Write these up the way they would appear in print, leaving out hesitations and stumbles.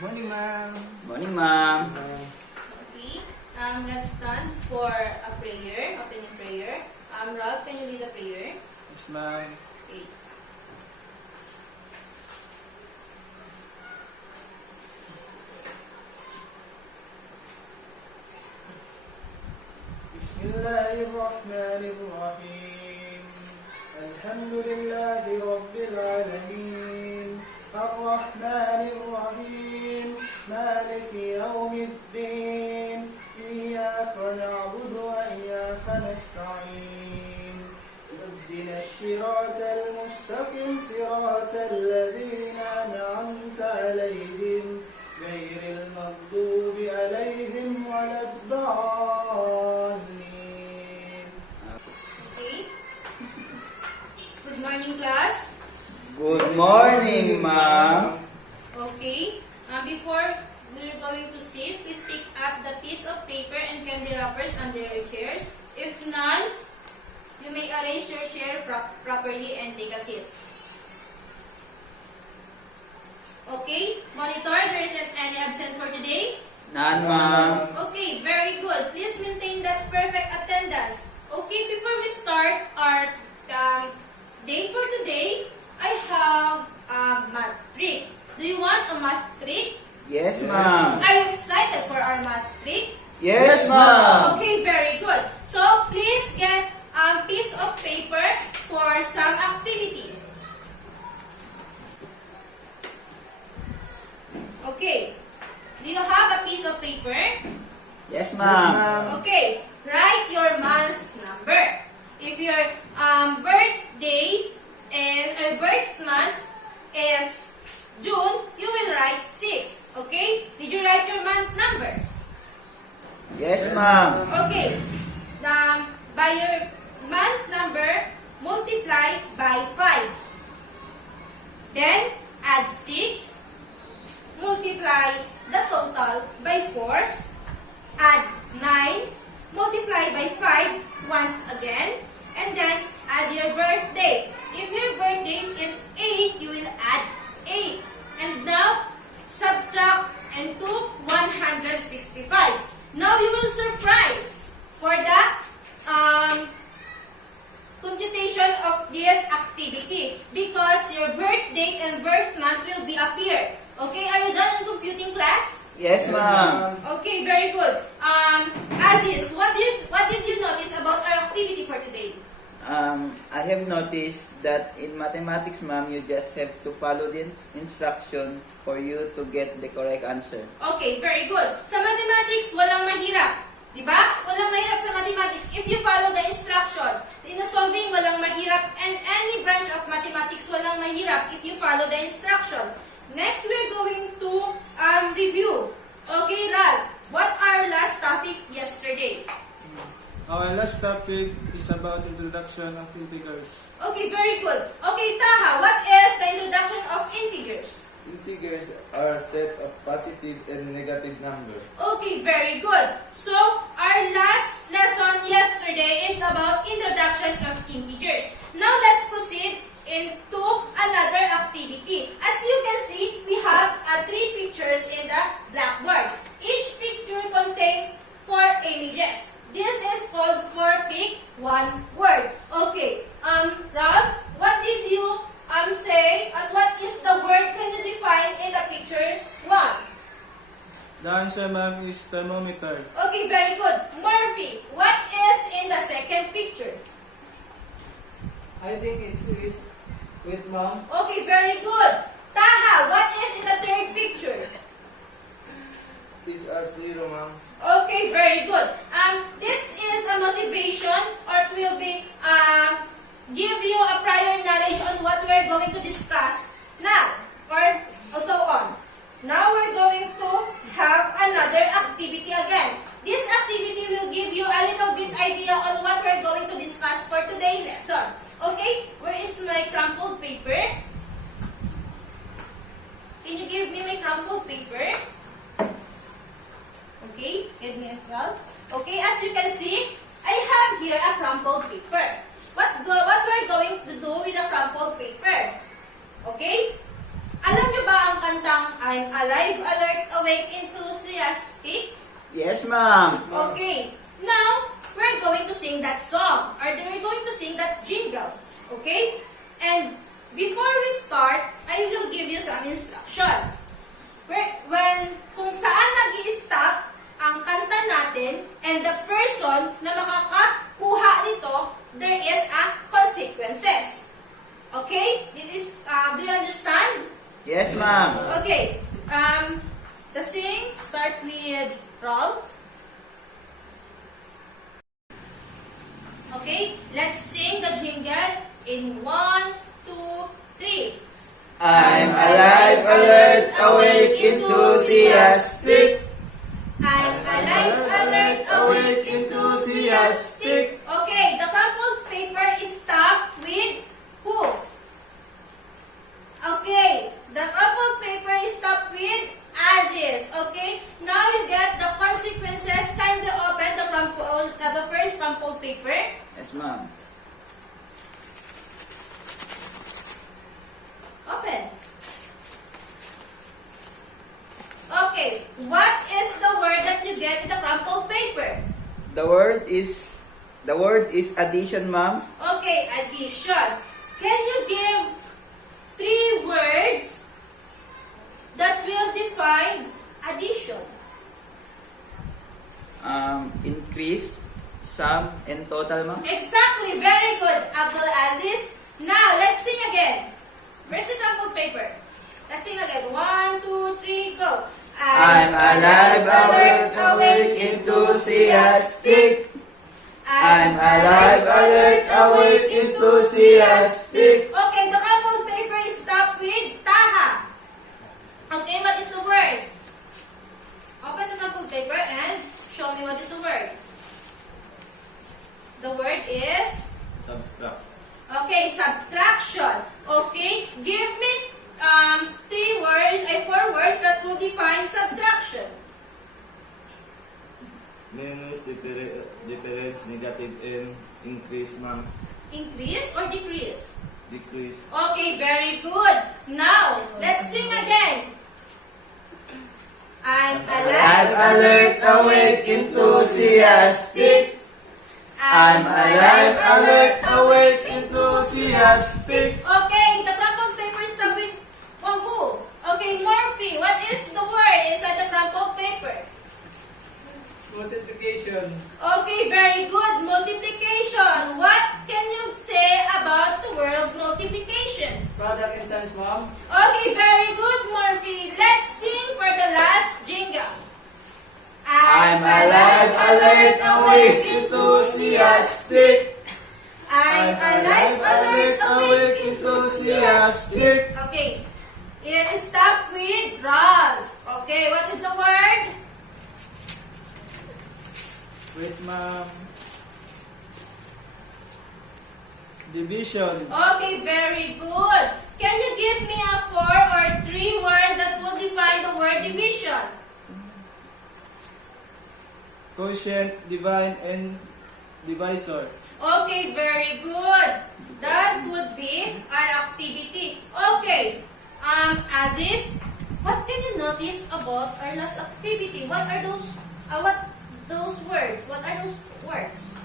Morning, ma'am. Morning, ma'am. Okay, let's stand for a prayer, opening prayer. Ralph, can you lead a prayer? Yes, ma'am. Okay. بسم الله الرحمن الرحيم. الحمد لله رب العالمين. الرحمن الرحيم. مالك يوم الدين. إياك نعبد وإياك نستعين. اهدنا الصراط المستقيم صراط الذين أنعمت عليهم غير المغضوب عليهم ولا الضالين. Okay. Good morning, class. Good morning, ma'am. Okay. Before we're going to sit, please pick up the piece of paper and candy wrappers under your chairs. If none, you may arrange your chair properly and take a seat. Okay, monitor, there isn't any absent for today? None, ma'am. Okay, very good. Please maintain that perfect attendance. Okay, before we start our day for today, I have a math trick. Do you want a math trick? Yes, ma'am. Are you excited for our math trick? Yes, ma'am. Okay, very good. So, please get a piece of paper for some activity. Okay. Do you have a piece of paper? Yes, Yes, ma'am. ma'am. Okay. Write your month number. If your birthday and birth month is June, you will write 6. Okay? Did you write your month number? Yes, ma'am. Okay. By your month number, multiply by 5. Then, add 6. Multiply the total by 4. Add 9. Multiply by 5 once again. And then, add your birthday. If your birthday is 8, you will add 8. And now, subtract into 165. Now, you will surprise for the computation of this activity because your birth date and birth month will be appeared. Okay, are you done in computing class? Yes, ma'am. Okay, very good. Aziz, what did you notice about our activity for today? I have noticed that in mathematics, ma'am, you just have to follow the instruction for you to get the correct answer. Okay, very good. Sa mathematics, walang mahirap. Diba? Walang mahirap sa mathematics if you follow the instruction. In solving, walang mahirap. And any branch of mathematics, walang mahirap if you follow the instruction. Next, we're going to review. Okay, Ralph, what our last topic yesterday? Our last topic is about introduction of integers. Okay, very good. Okay, Taha, what is the introduction of integers? Integers are a set of positive and negative numbers. Okay, very good. So, our last lesson yesterday is about introduction of integers. Now, let's proceed into another activity. As you can see, we have 3 pictures in the blackboard. Each picture contains 4 images. This is called 4 pick 1 word. Okay, Ralph, what did you say at what is the word can you define in the picture 1? The answer, ma'am, is thermometer. Okay, very good. Murphy, what is in the second picture? I think it is with mom. Okay, very good. Taha, what is in the third picture? It's a zero, ma'am. Okay, very good. This is a motivation or it will be give you a prior knowledge on what we're going to discuss now or so on. Now we're going to have another activity again. This activity will give you a little bit idea on what we're going to discuss for today's lesson. Okay, where is my crumpled paper? Can you give me my crumpled paper? Okay, give me a crumb. Okay, as you can see, I have here a crumpled paper. What we're going to do with the crumpled paper? Okay? Alam nyo ba ang kantang ang I'm alive, alert, awake, enthusiastic? Yes, ma'am. Okay. Now, we're going to sing that song. Or we're going to sing that jingle. Okay? And before we start, I will give you some instruction. Kung saan nag-i-stop ang kanta natin and the person na makakakuha nito, there is a consequences. Okay? Do you understand? Yes, ma'am. Okay. The sing start with Rolf. Okay, let's sing the jingle in 1, 2, 3. I'm alive, alert, awake, enthusiastic. I'm alive, alert, awake, enthusiastic. Okay, the crumpled paper is stopped with who? Okay, the crumpled paper is stopped with Aziz. Okay, now you get the consequences. Kindly open the first crumpled paper. Yes, ma'am. Open. Okay, what is the word that you get in the crumpled paper? The word is addition, ma'am. Okay, addition. Can you give 3 words that will define addition? Increase, sum, and total, ma'am. Exactly, very good, Abdul Aziz. Now, let's sing again. Where's the crumpled paper? Let's sing again. 1, 2, 3, go. I'm alive, alert, awake, enthusiastic. I'm alive, alert, awake, enthusiastic. Okay, the crumpled paper is stopped with Taha. Okay, what is the word? Open the crumpled paper and show me what is the word. The word is? Subtract. Okay, subtraction. Okay, give me 4 words that will define subtraction. Minus, difference, negative, and increase, ma'am. Increase or decrease? Decrease. Okay, very good. Now, let's sing again. I'm I'm alive, alert, awake, enthusiastic. I'm alive, alert, awake, enthusiastic. Okay, the crumpled paper is stopped with who? Okay, Murphy, what is the word inside the crumpled paper? Multiplication. Okay, very good. Multiplication. What can you say about the word multiplication? Product and times, ma'am. Okay, very good, Murphy. Let's sing for the last jingle. I'm alive, alert, awake, enthusiastic. I'm alive, alert, awake, enthusiastic. Okay. It is stopped with Ralph. Okay, what is the word? Wait, ma'am. Division. Okay, very good. Can you give me a 4 or 3 words that will define the word division? Quotient, divine, and divisor. Okay, very good. That would be our activity. Okay, Aziz, what can you notice about our last activity? What are those words? What are those words?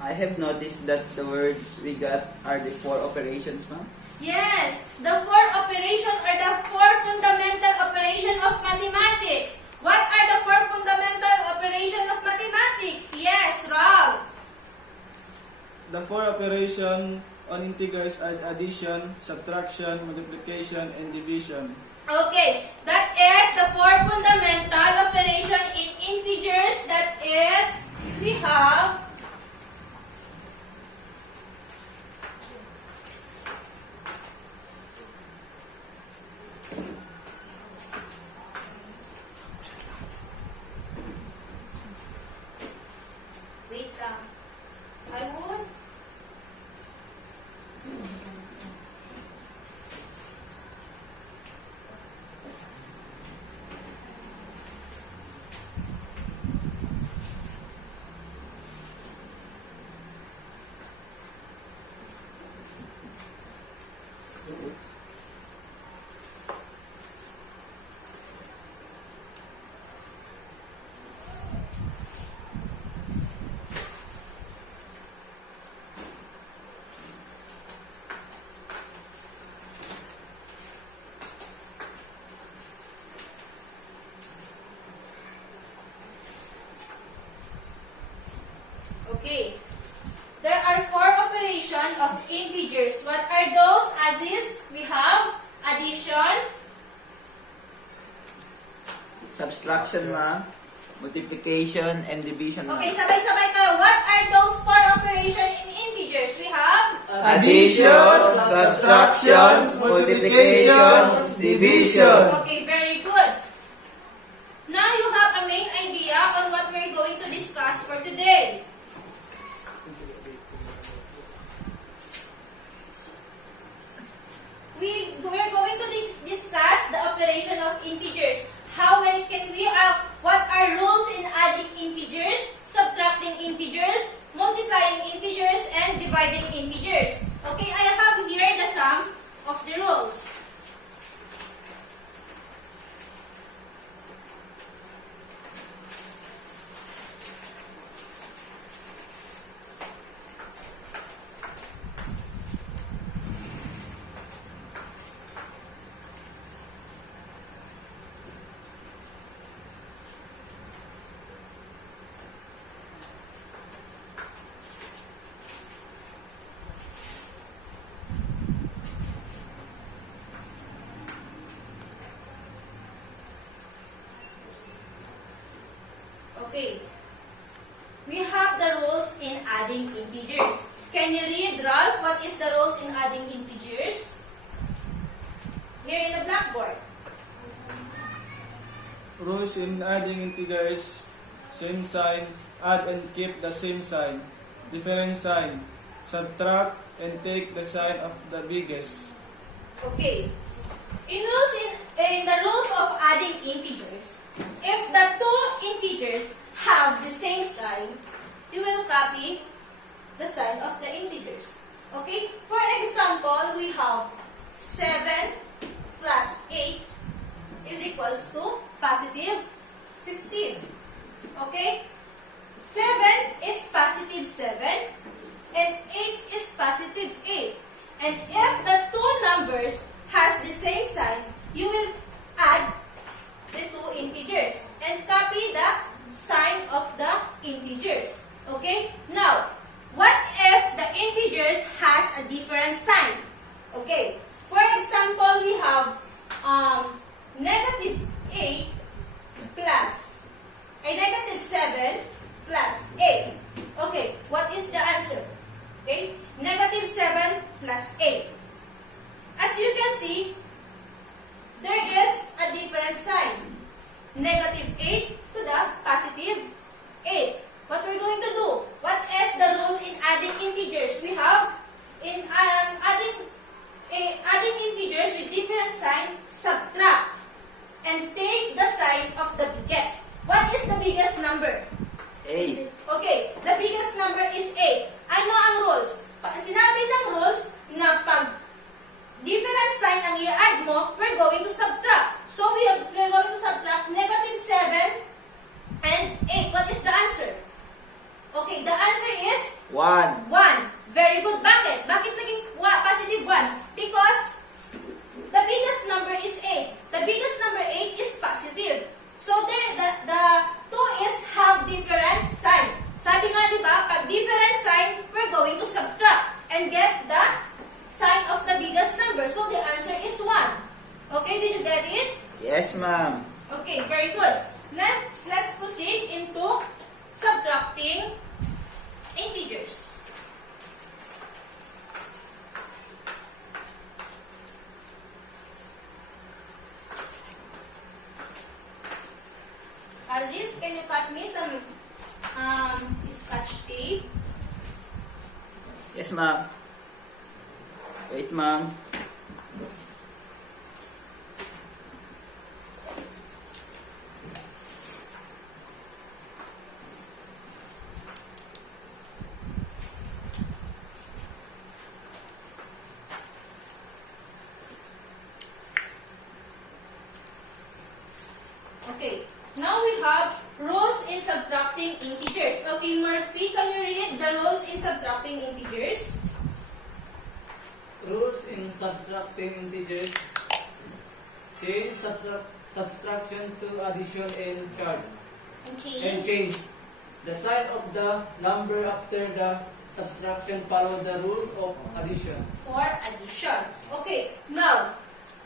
I have noticed that the words we got are the 4 operations, ma'am. Yes, the 4 operation or the 4 fundamental operation of mathematics. What are the 4 fundamental operation of mathematics? Yes, Ralph. The 4 operation on integers are addition, subtraction, multiplication, and division. Okay, that is the 4 fundamental operation in integers. That is, we have wait lang. I would as is, we have addition. Subtraction, ma'am. Multiplication and division, ma'am. Okay, sabay-sabay kayo. What are those four operations in integers? We have Addition, subtraction, multiplication, division. Okay, very good. Now you have a main idea on what we're going to discuss for today. We're going to discuss the operation of integers. How well can we what are rules in adding integers, subtracting integers, multiplying integers, and dividing integers. Okay, I have here the sum of the rules. Okay. We have the rules in adding integers. Can you read, Ralph, what is the rules in adding integers? Here in the blackboard. Rules in adding integers: same sign, add and keep the same sign, different sign, subtract and take the sign of the biggest. Okay. In the rules of adding integers, if the two integers have the same sign, you will copy the sign of the integers. Okay? For example, we have 7 plus 8 is equals to positive 15. Okay? 7 is positive 7 and 8 is positive 8. And if the two numbers has the same sign, you will add the two integers and copy the sign of the integers. Okay? Now, what if the integers has a different sign? Okay. For example, we have negative 8 plus negative 7 plus 8. Okay. What is the answer? Okay. Negative 7 plus 8. As you can see, there is a different sign. Negative 8 to the positive 8. What we're going to do? What is the rules in adding integers? We have in adding integers with different sign, subtract and take the sign of the biggest. What is the biggest number? 8. Okay, the biggest number is 8. Ano ang rules? Sinabi ng rules na pag different sign ang i-add mo, we're going to subtract. So we're going to subtract negative 7 and 8. What is the answer? Okay, the answer is 1. 1. Very good. Bakit? Bakit naging positive 1? Because the biggest number is 8. The biggest number 8 is positive. So the two is have different sign. Sabi nga, di ba, pag different sign, we're going to subtract and get the sign of the biggest number. So the answer is 1. Okay, did you get it? Yes, ma'am. Okay, very good. Next, let's proceed into subtracting integers. Alice, can you cut me some scotch tape? Yes, ma'am. Wait, ma'am. Okay, now we have rules in subtracting integers. Okay, Murphy, can you read the rules in subtracting integers? Rules in subtracting integers. Change subtraction to addition and charge. And Okay. change the sign of the number after the subtraction. Follow the rules of addition. For addition. Okay, now,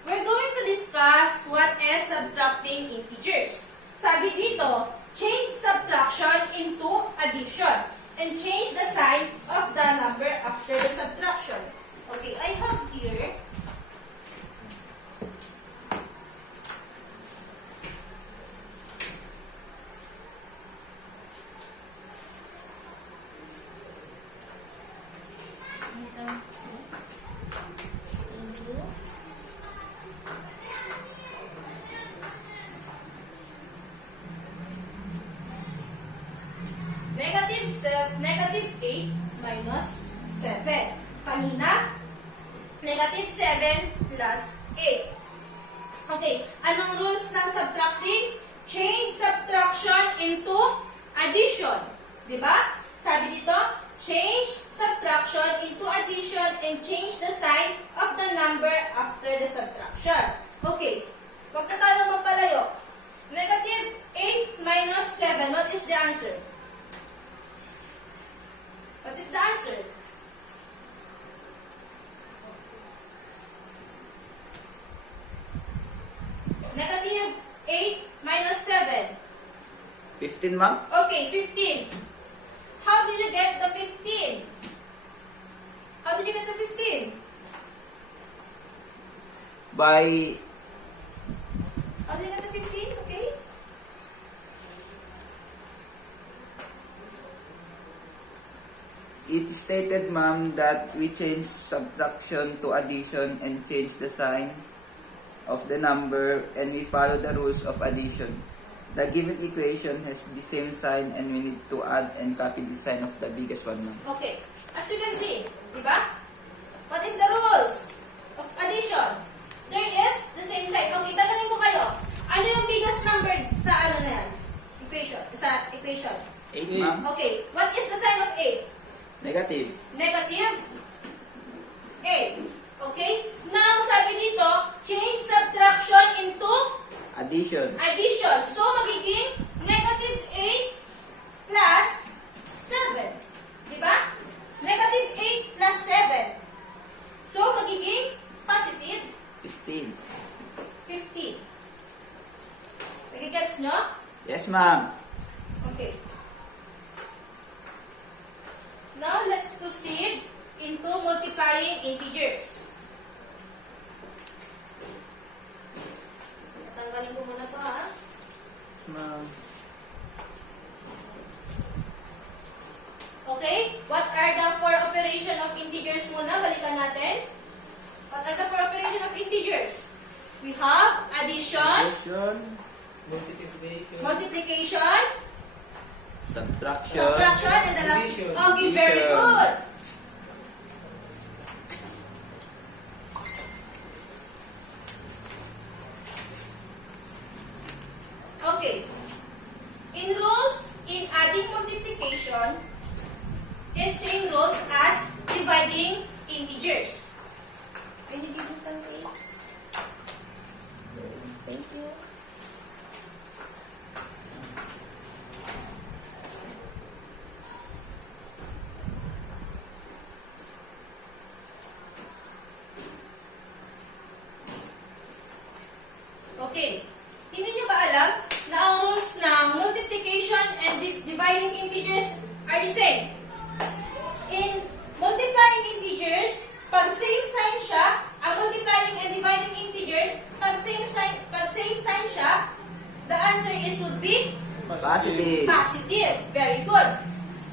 we're going to discuss what is subtracting integers. Sabi dito, change subtraction into addition and change the sign of the number after the subtraction. Okay, I have here into negative 8 minus 7. Kanina, negative 7 plus 8. Okay, anong rules ng subtracting? Change subtraction into addition. Diba? Sabi dito, change subtraction into addition and change the sign of the number after the subtraction. Okay, pagkatalo magpalayo. Negative 8 minus 7, what is the answer? What is the answer? Negative 8 minus 7. 15, ma'am? Okay, 15. How did you get the 15? How did you get the 15? By How did you get the 15? Okay. it stated, ma'am, that we change subtraction to addition and change the sign of the number and we follow the rules of addition. The given equation has the same sign and we need to add and copy the sign of the biggest one, ma'am. Okay. As you can see, diba? What is the rules of addition? There is the same sign. Okay, tanongin ko kayo. Ano yung biggest number sa ano na yan? Equation. Sa equation. 8, ma'am? Okay. What is the sign of 8? Negative. Negative 8. Okay? Now, sabi dito, change subtraction into Addition. addition. So, magiging negative 8 plus 7. Diba? Negative 8 plus 7. So, magiging positive 15. 50. Nagigets nyo? Yes, ma'am. Okay. Now, let's proceed into multiplying integers. Tanggalin ko muna to, ha? Yes, ma'am. Okay? What are the four operation of integers muna? Balikan natin. What are the four operation of integers? We have addition, Addition, Multiplication. multiplication, Subtraction. subtraction, and the last. Division. Okay, very Division. good. Okay. In rules, in adding multiplication, is same rules as dividing integers. Can you give me something? Thank you. Okay. Hindi nyo ba alam na ang rules ng multiplication and dividing integers are the same? In multiplying integers, pag same sign siya, ang multiplying and dividing integers, pag same sign siya, the answer is would be Positive. positive. Very good.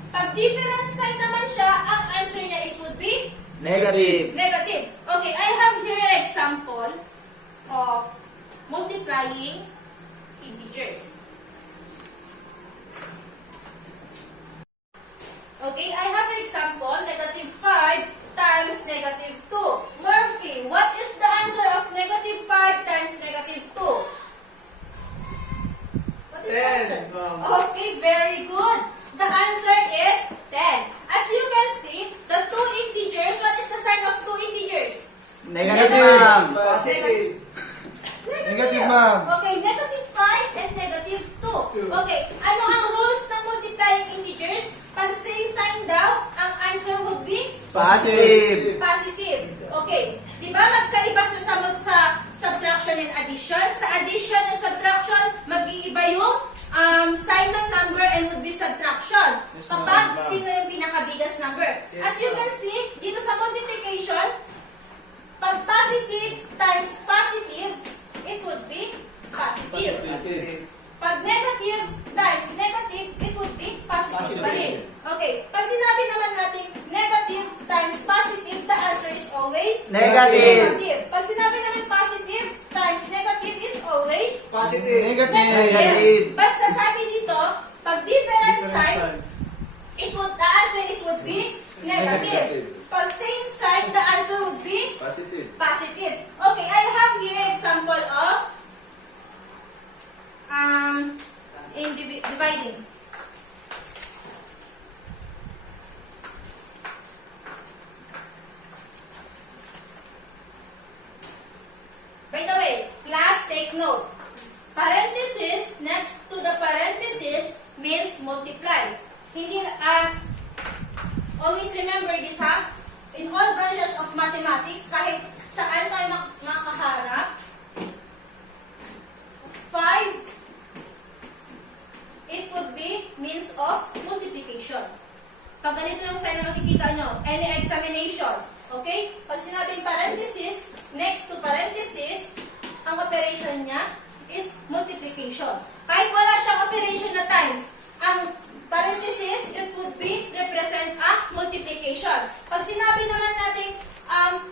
Pag different sign naman siya, ang answer niya is would be Negative. negative. Okay, I have here an example of multiplying integers. Okay, I have an example, negative 5 times negative 2. Murphy, what is the answer of negative 5 times negative 2? What is the 10, answer? ma'am. Okay, very good. The answer is 10. As you can see, the two integers, what is the sign of two integers? Negative, ma'am. Positive. Negative, ma'am. Okay, negative 5 and negative 2. Okay, ano ang rules ng multiplying integers? Pag same sign daw, ang answer would be Positive. positive. Okay, Di ba magkaiba sa subtraction and addition? Sa addition and subtraction, mag-iiba yung sign ng number and would be subtraction. Yes, ma'am. Kapag Yes, ma'am. sino yung pinakabigas number. Yes, As you ma'am. can see, dito sa multiplication, pag positive times positive, it would be positive. Positive. Pag negative times negative, it would be positive pa rin. Okay, pag sinabi naman natin negative times positive, the answer is always Negative. Pag sinabi namin positive times negative is always Positive. Negative. Basta sabi dito, pag different Different sign, sign. the answer would be negative. Pag same sign, the answer would be Positive. positive. Okay, I have here example of dividing. By the way, class, take note. Parenthesis next to the parenthesis means multiply. Hindi always remember this, ha? In all branches of mathematics, kahit saan tayo makaharap, 5, it would be means of multiplication. Pag ganito yung sign na makikita nyo, any examination, okay? Pag sinabing parenthesis, next to parenthesis, ang operation niya is multiplication. Kahit wala siyang operation na times, ang parenthesis, it would be represent a multiplication. Pag sinabi naman natin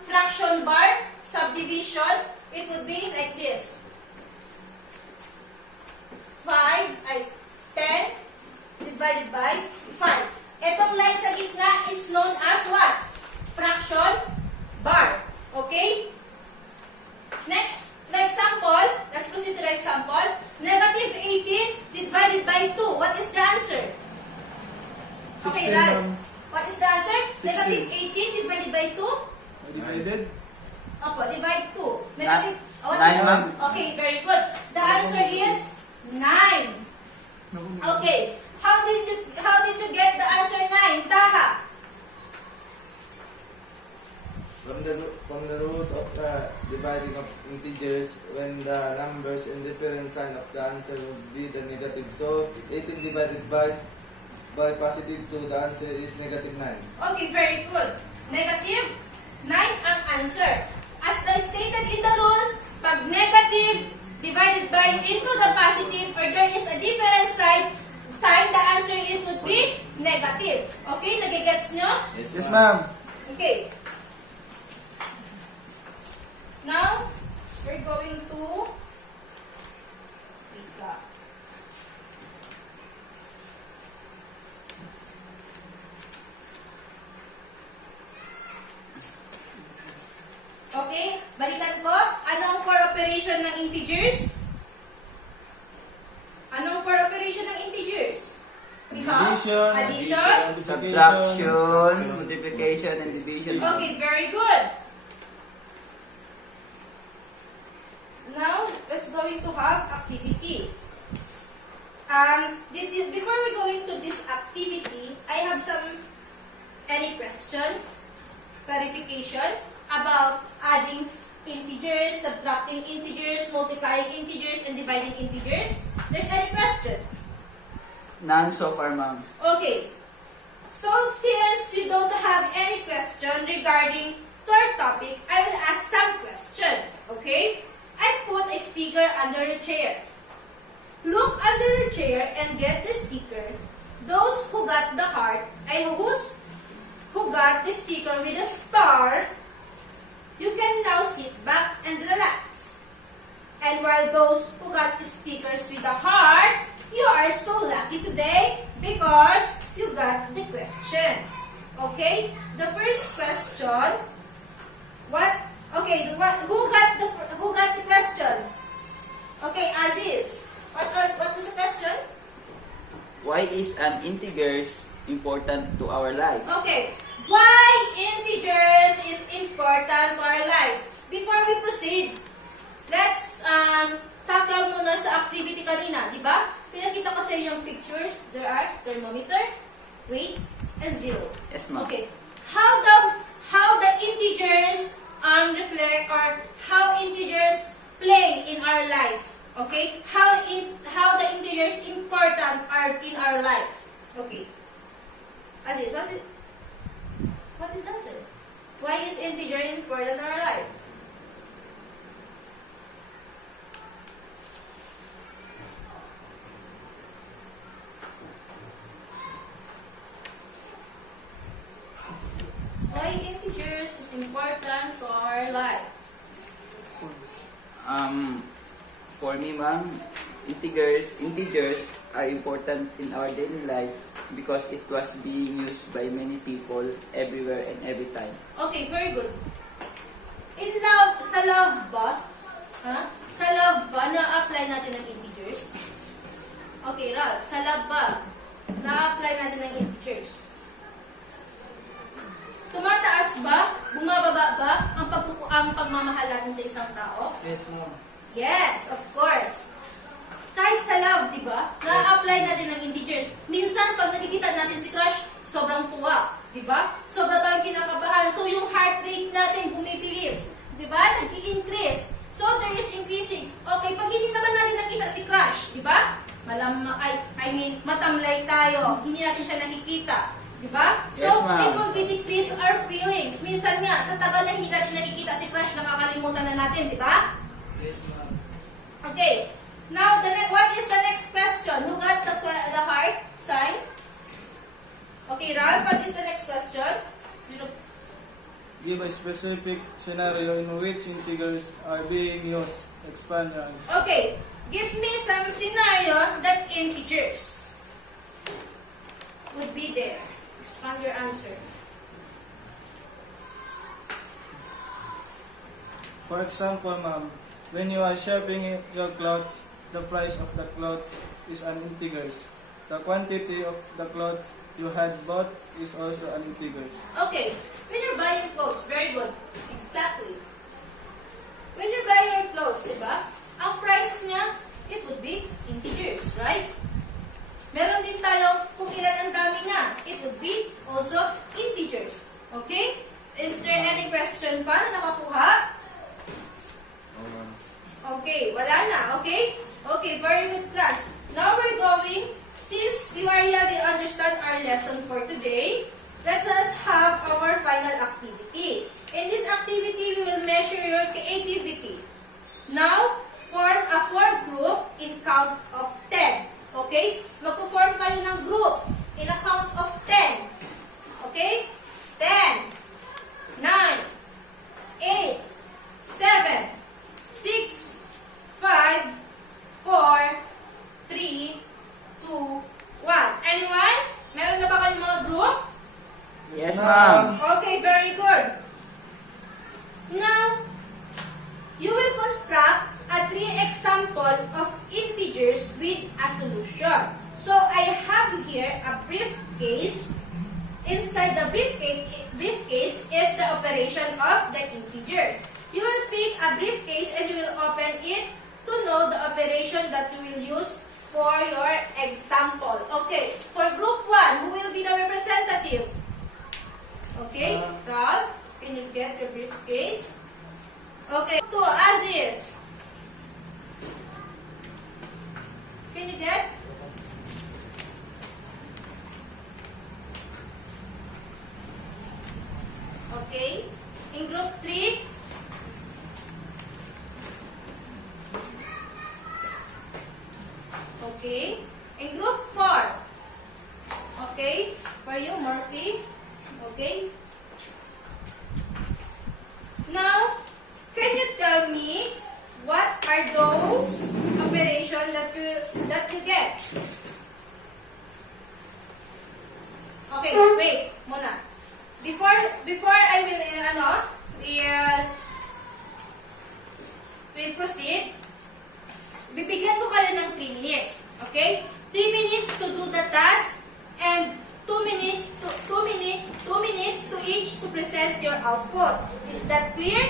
fraction bar, subdivision, it would be like this. 10 divided by 5. Etong line sa gitna is known as what? Fraction bar. Okay? Next example, let's proceed to the example. Negative 18 divided by 2. What is the answer? Okay, 16, right. ma'am. What is the answer? 16. Negative 18 divided by 2? Divided? Opo, divide 2. Nine, what is ma'am. Okay, very good. The answer is 9. Okay. How did you get the answer 9? Taha. From the rules of the dividing of integers, when the numbers in different sign of the answer would be the negative. So 18 divided by positive 2, the answer is negative 9. Okay, very good. Negative 9 ang answer. As stated in the rules, pag negative divided by into the positive or there is a different sign, the answer is would be negative. Okay, nagigets nyo? Yes, ma'am. Okay. Now, we're going to okay, balikan ko. Anong core operation ng integers? Anong core operation ng integers? We have addition. Subtraction, multiplication, and division. Okay, very good. Now, let's going to have activity. Before we go into this activity, I have any question, clarification about adding integers, subtracting integers, multiplying integers, and dividing integers. There's any question? None so far, ma'am. Okay. So, since you don't have any question regarding third topic, I will ask some question. Okay? I put a sticker under the chair. Look under the chair and get the sticker. Those who got the heart, who got the sticker with a star, you can now sit back and relax. And while those who got the stickers with the heart, you are so lucky today because you got the questions. Okay? The first question, who got the question? Okay, Aziz. What was the question? Why is an integers important to our life? Okay. Why integers is important to our life? Before we proceed, let's tackle muna sa activity kanina, di ba? Pinakita ko sa inyo yung pictures. There are thermometer, weight, and zero. Yes, ma'am. Okay. How the integers reflect or how integers play in our life. Okay? How the integers important are in our life. Okay. Aziz, what is the answer? Why is integer important in our life? Why integers is important to our life? For me, ma'am, integers are important in our daily life because it was being used by many people everywhere and every time. Okay, very good. In love, sa love ba? Ha? Sa love ba na-apply natin ng integers? Okay, Ralph, sa love ba na-apply natin ng integers? Tumataas ba? Bumababa ba ang pagmamahal natin sa isang tao? Yes, ma'am. Yes, of course. Kahit sa love, di ba? Na-apply natin ng integers. Minsan, pag nakikita natin si crush, sobrang tuwa. Di ba? Sobra tayong kinakabahan. So, yung heart rate natin bumibilis. Di ba? Nag-i-increase. So, there is increasing. Okay, pag hindi naman natin nakita si crush, di ba? Matamlay tayo. Hindi natin siya nakikita. Di ba? So, Yes, ma'am. it will be decrease our feelings. Minsan nga, sa tagal na hindi natin nakikita si crush, nakakalimutan na natin, di ba? Yes, ma'am. Okay. Now, what is the next question? Who got the heart sign? Okay, Ralph, what is the next question? Give a specific scenario in which integers are being used. Expand your answer. Okay, give me some scenario that integers would be there. Expand your answer. For example, ma'am, when you are shopping your clothes, the price of the clothes is an integers. The quantity of the clothes you had bought is also an integers. Okay, when you're buying clothes, very good. Exactly. When you're buying your clothes, diba? Ang price niya, it would be integers, right? Meron din tayo kung ilan ang dami niya. It would be also integers. Okay? Is there any question pa na nakakuha? Okay, wala na. Okay? Okay, very good class. Now we're going, since you already understand our lesson for today, let us have our final activity. In this activity, we will measure your creativity. Now, form a group in count of 10. Okay? Magpo-form kayo ng group in a count of 10. Okay? 10, 9, 8, 7, 6, 5, 4, 3, 2, 1. Anyone? Meron na ba kayong mga group? Yes, ma'am. Okay, very good. Now, you will construct a 3 example of integers with a solution. So, I have here a briefcase. Inside the briefcase is the operation of the integers. You will pick a briefcase and you will open it to know the operation that you will use for your example. Okay, for group 1, who will be the representative? Okay, Ralph, can you get your briefcase? Okay, to Aziz. Can you get? Okay, in group 3, okay. In group 4, okay. For you, Murphy, okay. Now, can you tell me what are those operations that you get? Okay, wait, muna. Before I will we'll proceed. Bibigyan ko kayo ng 3 minutes. Okay? 3 minutes to do the task and 2 minutes to each to present your output. Is that clear?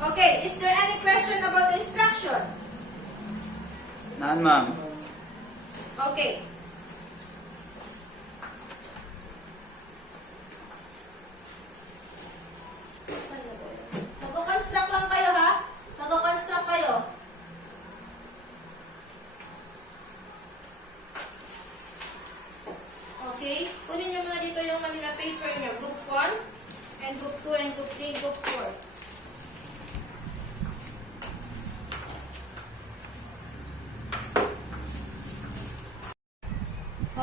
Okay, is there any question about the instruction? None, ma'am. Okay. Saan na ba?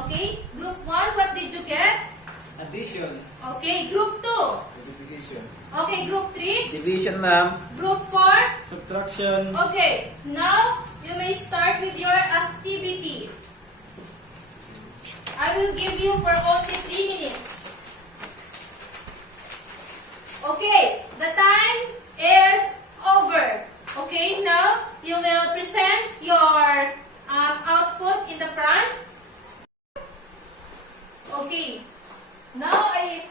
Okay, group 1, what did you get? Addition. Okay, group 2. Multiplication. Okay, group 3. Division, ma'am. Group 4. Subtraction. Okay, now you may start with your activity. I will give you for only 3 minutes. Okay, the time is over. Okay, now you will present your output in the front. Okay, now we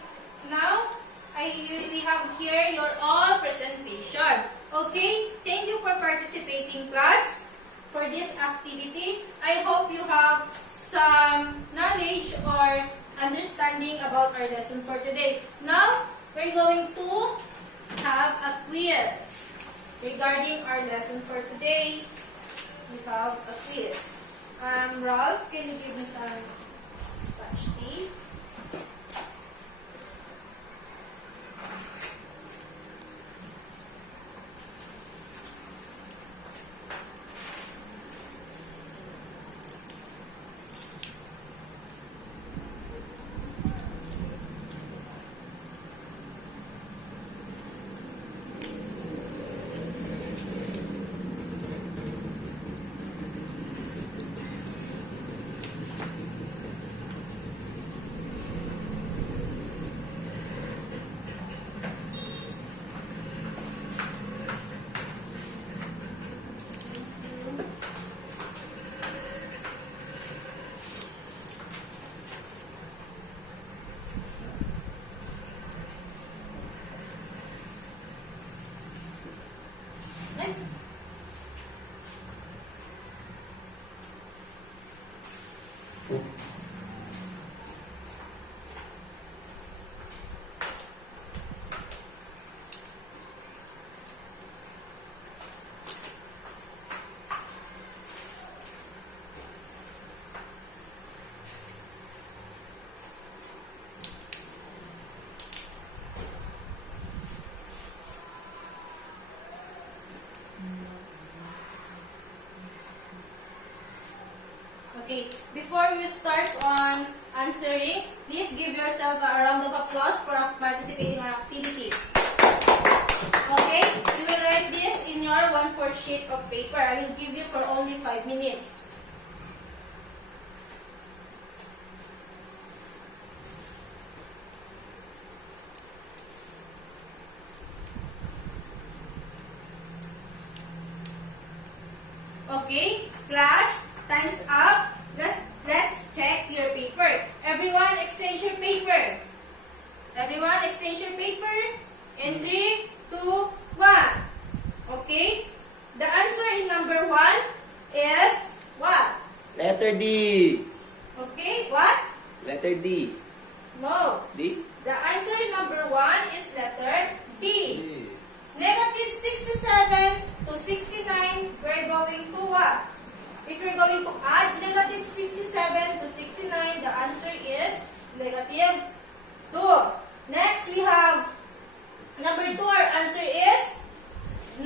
have here your all presentation. Okay, thank you for participating, class, for this activity. I hope you have some knowledge or understanding about our lesson for today. Now, we're going to have a quiz regarding our lesson for today. We have a quiz. Ralph, can you give me some scotch tape? Okay, before we start on answering, please give yourself a round of applause for participating in our activity. Okay, you will write this in your 1/4 sheet of paper. I will give you for only 5 minutes. Okay, class, time's up. Let's check your paper. Everyone exchange your paper. Everyone exchange your paper. In 3, 2, 1. Okay? The answer in number 1 is what? Letter D. Okay, what? Letter D. No. D? The answer in number 1 is letter B. B. Negative 67 to 69, we're going to what? If you're going to add negative 67 to 69, the answer is negative 2. Next, we have number 2. Our answer is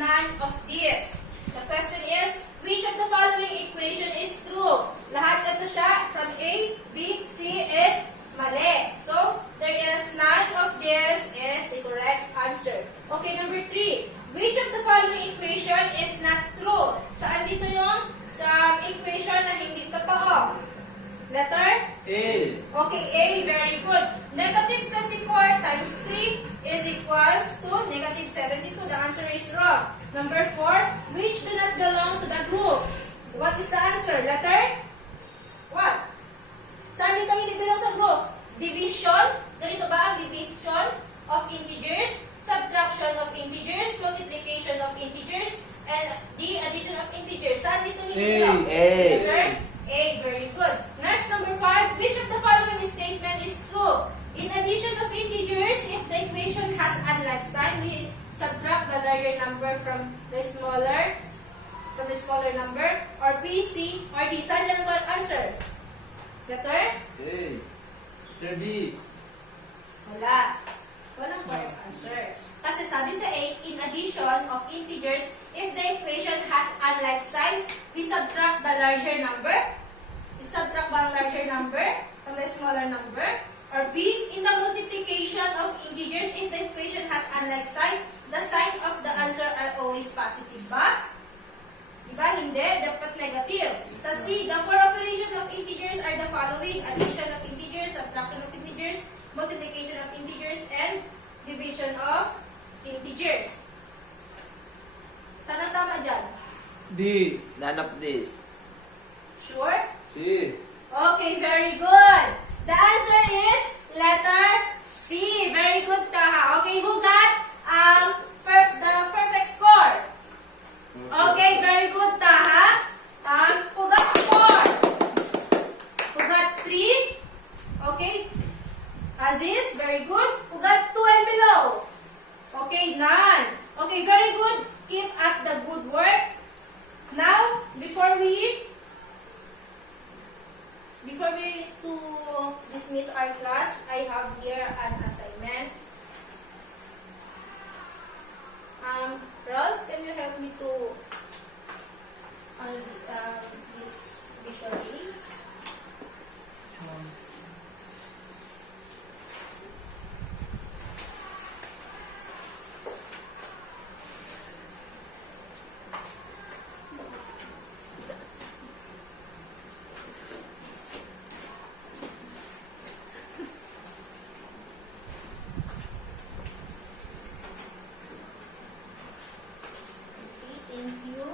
none of these. The question is, which of the following equation is true? Lahat ito siya from A, B, C is mali. So, there is none of this is the correct answer. Okay, number 3. Which of the following equation is not true? Saan dito yung sa equation na hindi totoo? Letter? A. Okay, A, very good. Negative 24 times 3 is equals to negative 72. The answer is wrong. Number 4, which do not belong to the group? What is the answer? Letter? What? Saan dito hindi belong sa group? Division? Ganito ba ang division of integers? Subtraction of integers? Multiplication of integers? And the addition of integers. Saan dito hindi belong? A. Letter? A, very good. Next, number 5. Which of the following statement is true? In addition of integers, if the equation has unlike sign, we subtract the larger number from the smaller number, or P, C, or D. Saan yan ang answer? Letter? A. Letter B. Wala. Walang correct answer. Kasi sabi sa A, in addition of integers, if the equation has unlike sign, we subtract the larger number You subtract one larger number from the smaller number. Or B, in the multiplication of integers, if the equation has unlike sign, the sign of the answer are always positive ba? Diba? Hindi. Dapat negative. Sa C, the four operations of integers are the following: addition of integers, subtraction of integers, multiplication of integers, and division of integers. Saan ang tama dyan? D. None of this. Sure? C. Okay, very good. The answer is letter C. Very good, Taha. Okay, who got the perfect score? Okay, very good, Taha. Who got 4? Who got 3? Okay. Aziz, very good. Who got 2 and below? Okay, none. Okay, very good. Keep up the good work. Now, before we to dismiss our class, I have here an assignment. Ralph, can you help me to these visual aids? Thank you.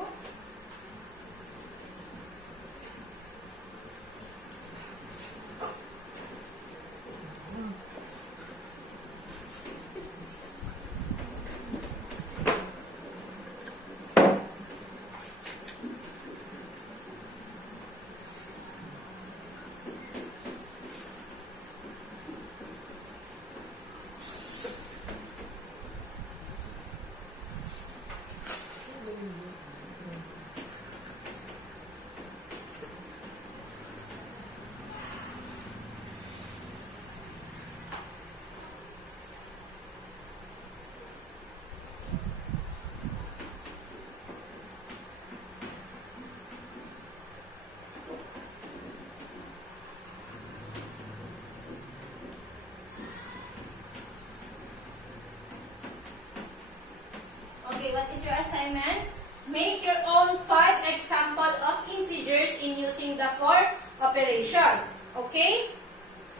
Okay, what is your assignment? Make your own 5 example of integers in using the for operation. Okay?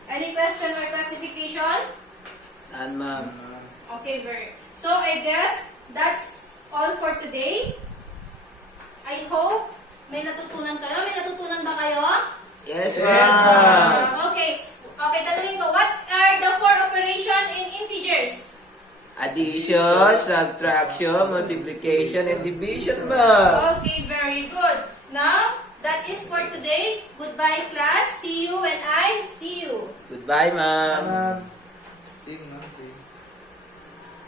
Any question or classification? None, ma'am. Okay, very. So I guess that's all for today. I hope may natutunan kayo. May natutunan ba kayo? Yes, Yes, ma'am. Okay. Okay, tanungin ko. What are the 4 operation in integers? Addition, subtraction, multiplication, and division, ma'am. Okay, very good. Now, that is for today. Goodbye, class. See you when I see you. Goodbye, ma'am. Ma'am. Same, no? Same.